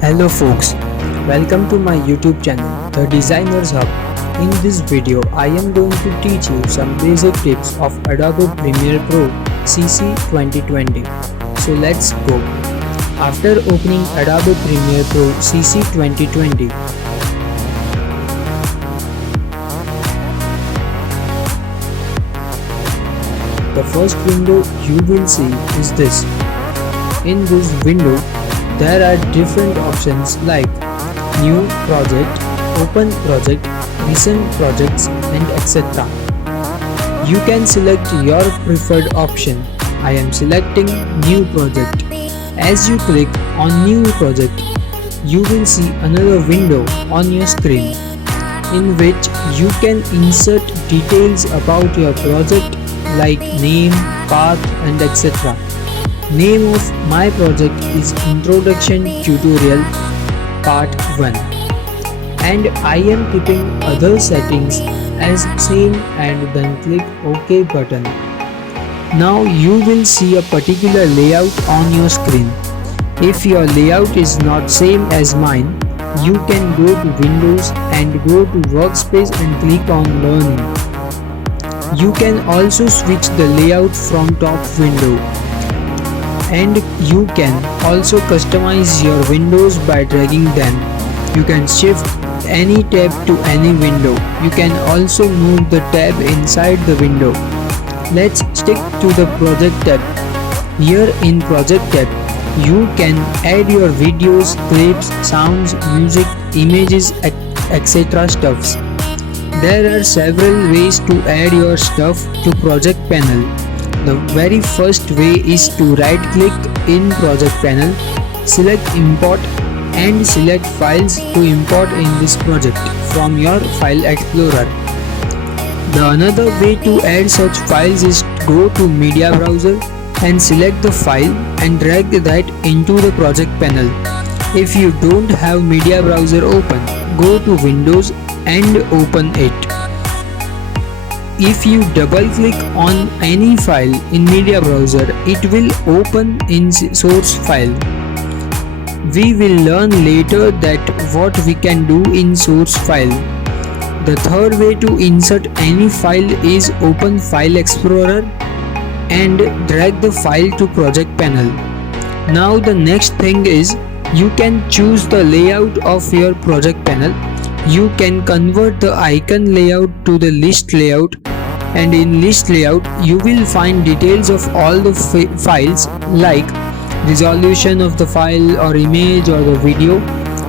Hello folks, welcome to my YouTube channel, The Designers Hub. In this video, I am going to teach you some basic tips of Adobe Premiere Pro CC 2020. So let's go. After opening Adobe Premiere Pro CC 2020, the first window you will see is this. In this window, there are different options like New Project, Open Project, Recent Projects and etc. You can select your preferred option. I am selecting New Project. As you click on New Project, you will see another window on your screen in which you can insert details about your project like name, path and etc. Name of my project is Introduction Tutorial Part 1 and I am keeping other settings as same and then click OK button. Now you will see a particular layout on your screen. If your layout is not same as mine, you can go to Windows and go to Workspace and click on Learning. You can also switch the layout from top window. And you can also customize your windows by dragging them. You can shift any tab to any window. You can also move the tab inside the window. Let's stick to the project tab. Here in project tab, you can add your videos, clips, sounds, music, images, etc. stuffs. There are several ways to add your stuff to project panel. The very first way is to right click in project panel, select import and select files to import in this project from your file explorer. The another way to add such files is go to media browser and select the file and drag that into the project panel. If you don't have media browser open, go to Windows and open it. If you double click on any file in media browser, it will open in source file. We will learn later that what we can do in source file. The third way to insert any file is open File Explorer and drag the file to project panel. Now the next thing is you can choose the layout of your project panel. You can convert the icon layout to the list layout, and in list layout you will find details of all the files like resolution of the file or image or the video,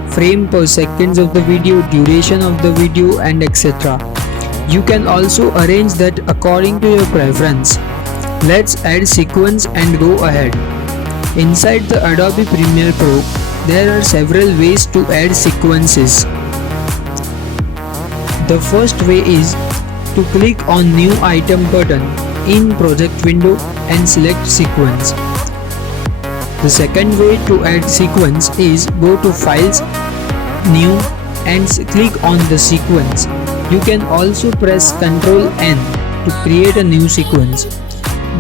frame per seconds of the video, duration of the video and etc. You can also arrange that according to your preference. Let's add sequence and go ahead. Inside the Adobe Premiere Pro, there are several ways to add sequences. The first way is to click on New Item button in project window and select sequence. The second way to add sequence is go to Files, New and click on the sequence. You can also press Ctrl N to create a new sequence.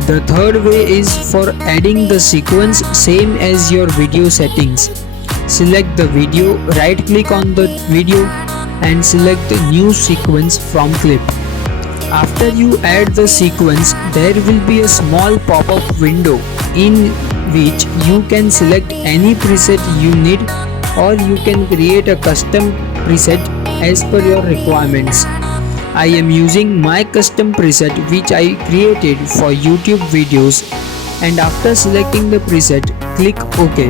The third way is for adding the sequence same as your video settings. Select the video, right click on the video and select the new sequence from clip. After you add the sequence, there will be a small pop-up window in which you can select any preset you need or you can create a custom preset as per your requirements. I am using my custom preset which I created for YouTube videos, and after selecting the preset, click OK.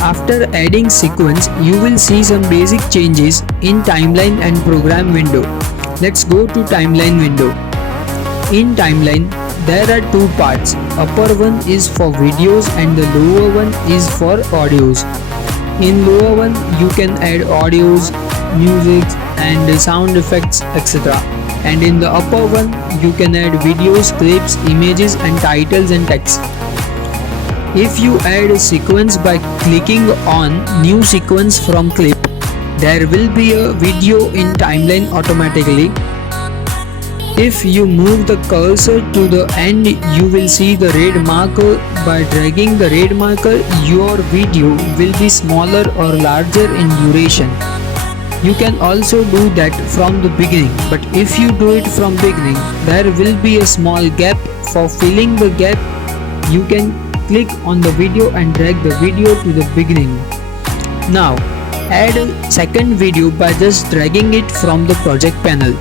After adding sequence, you will see some basic changes in timeline and program window. Let's go to timeline window. In timeline, there are two parts. Upper one is for videos and the lower one is for audios. In lower one, you can add audios, music and sound effects etc. And in the upper one, you can add videos, clips, images and titles and text. If you add a sequence by clicking on New Sequence from Clip, there will be a video in timeline automatically. If you move the cursor to the end, you will see the red marker. By dragging the red marker, your video will be smaller or larger in duration. You can also do that from the beginning, but if you do it from beginning, there will be a small gap. For filling the gap, you can click on the video and drag the video to the beginning. Now, add a second video by just dragging it from the project panel.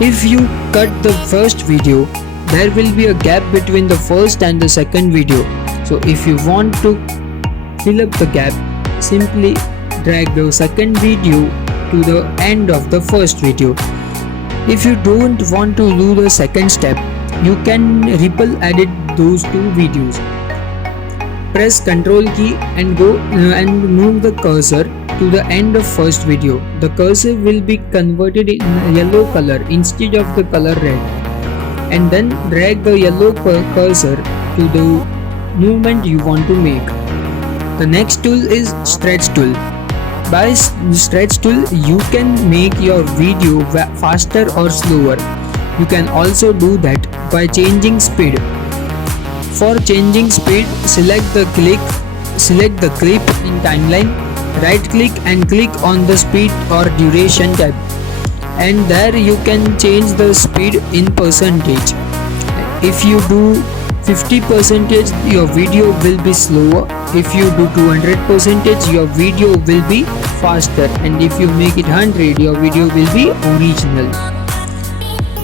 If you cut the first video, there will be a gap between the first and the second video. So if you want to fill up the gap, simply drag the second video to the end of the first video. If you don't want to do the second step, you can ripple edit those two videos. Press Ctrl key and go and move the cursor to the end of first video. The cursor will be converted in yellow color instead of the color red. And then drag the yellow cursor to the movement you want to make. The next tool is Stretch tool. By Stretch tool, you can make your video faster or slower. You can also do that by changing speed. For changing speed, select the clip in timeline, right click and click on the speed or duration tab, and there you can change the speed in percentage. If you do 50%, your video will be slower. If you do 200%, your video will be faster, and if you make it 100, your video will be original.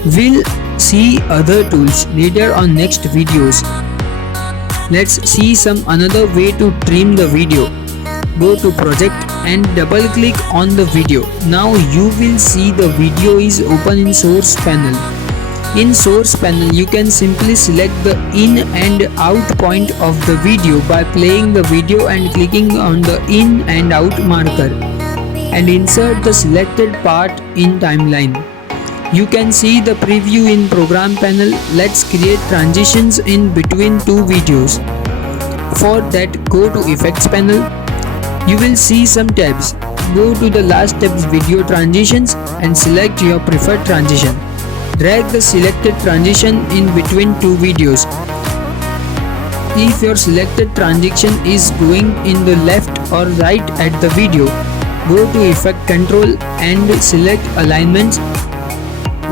We'll see other tools later on next videos. Let's see some another way to trim the video. Go to project and double click on the video. Now you will see the video is open in source panel. In source panel, you can simply select the in and out point of the video by playing the video and clicking on the in and out marker, and insert the selected part in timeline. You can see the preview in program panel. Let's create transitions in between two videos. For that, go to effects panel. You will see some tabs. Go to the last tab's video transitions and select your preferred transition. Drag the selected transition in between two videos. If your selected transition is going in the left or right at the video, go to effect control and select alignments.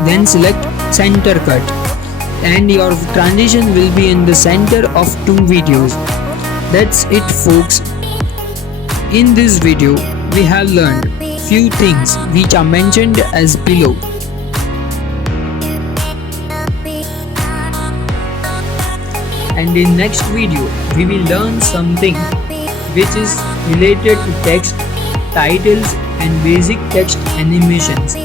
Then select center cut, and your transition will be in the center of two videos. That's it, folks. In this video, we have learned few things which are mentioned as below. And in next video, we will learn something which is related to text, titles and basic text animations.